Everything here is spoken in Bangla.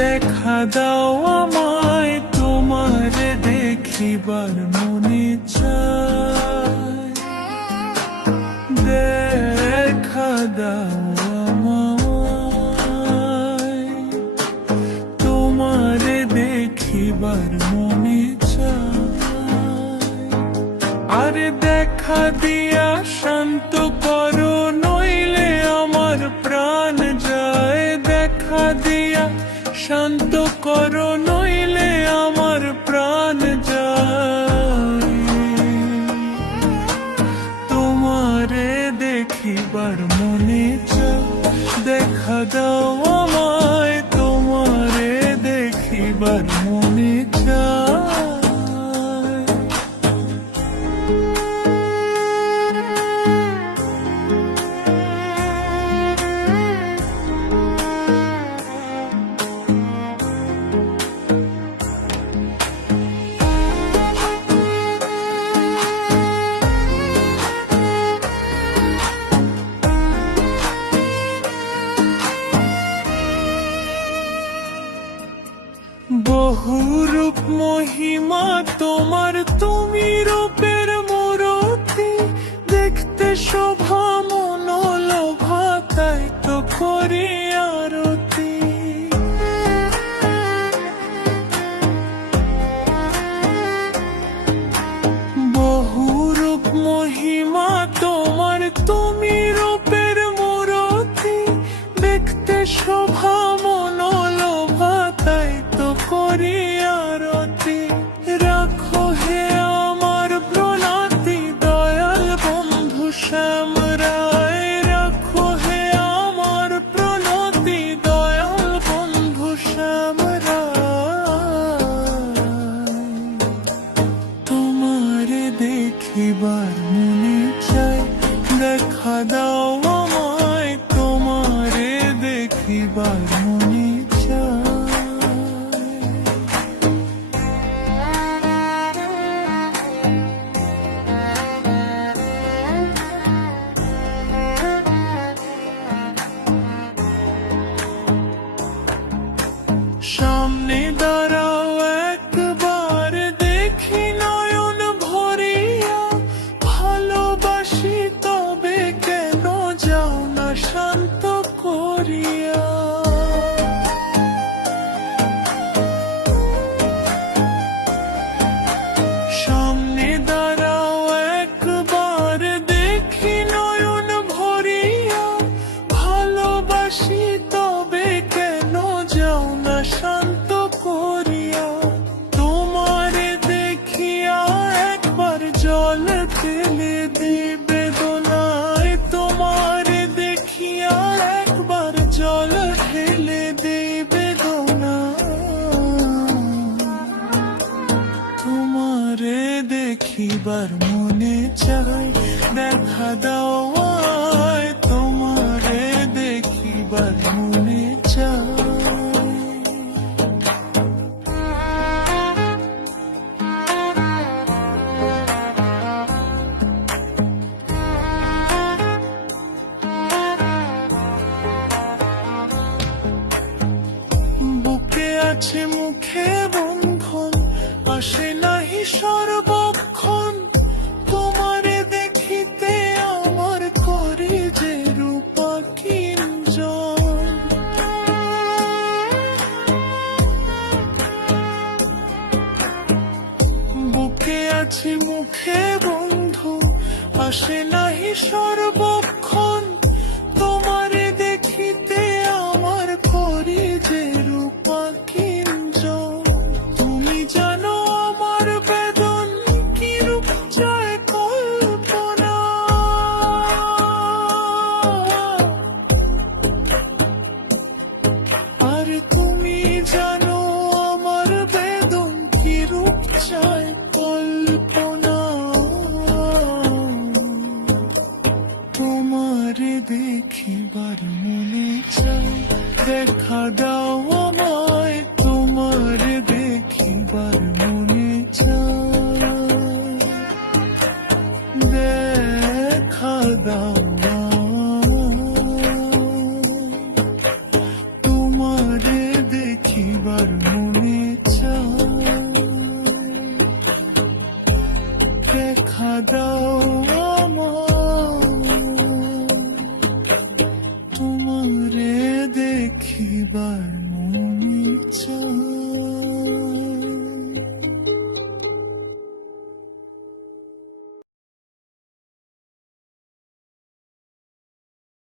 দেখা দাও আমায়, তোমার দেখিবার মনে চায়। দেখা দাও আমায়, তোমার দেখিবার মনে চায়। আরে দেখা দিয়া শান্ত করো, নইলে আমার প্রাণ যায়। দেখা দিয়া শান্ত করো, নইলে আমার প্রাণ যায়। তোমারে দেখিবার মনে চায়, দেখা দাও আমায়, তোমারে দেখিবার মনে চায়। বহুরূপ মহিমা তোমার, তুমি রূপের মূরতি। দেখতে শোভা মনোলোভা, তাই তো করি আরতি। বহুরূপ মহিমা তোমার, তুমি রূপের মূরতি। দেখতে শোভা মনোলোভা, তাই তো করি আরতি। রাখো হে আমার প্রণাতি, দয়াল বন্ধু শ্যাম রায়। রাখো হে আমার প্রণাতি, দয়াল বন্ধু শ্যাম রায়। তোমারে দেখিবার মনে চায়, দেখা দাও আমায়, তোমারে দেখিবার মনে চায়। সামনে দাঁড়াও একবার, দেখি নয়ন ভরিয়া। ভালোবাসি তবে কেন যাও না শান্ত করিয়া। সামনে দাঁড়াও একবার, দেখি নয়ন ভরিয়া। ভালোবাসি তবে কেন যাও না শান্ত করিয়া। তোমারে দেখিয়া একবার জল ফেলে দিবে দোলায়। তোমারে দেখিয়া একবার জল ফেলে দিবে দোলায়। তোমারে দেখিবার মনে চায়, দেখা দাও আমায়, তোমারে দেখিবার মনে চায়। বুকে আছে মুখে বন্ধন, আসে নাহি সর্বক্ষণ। তোমারে দেখিতে আমার করে যে রূপা কিঞ্জন। বুকে আছে মুখে বন্ধু, আসে নাহি সর্বক্ষণ। তোমারে দেখিতে আমার করে যে রূপা কিঞ্জন। তুমি জানো আমার বেদন, কি রূপ চায় কল্পনা। আর তুমি জানো আমার বেদন, কি রূপ চায় কল্পনা। তোমারে দেখিবার মনে চায়, দেখা দাও আমায়, তোমারে দেখিবার মনে চায়। দেখা দাও আমায়, তোমারে দেখি দেখিবার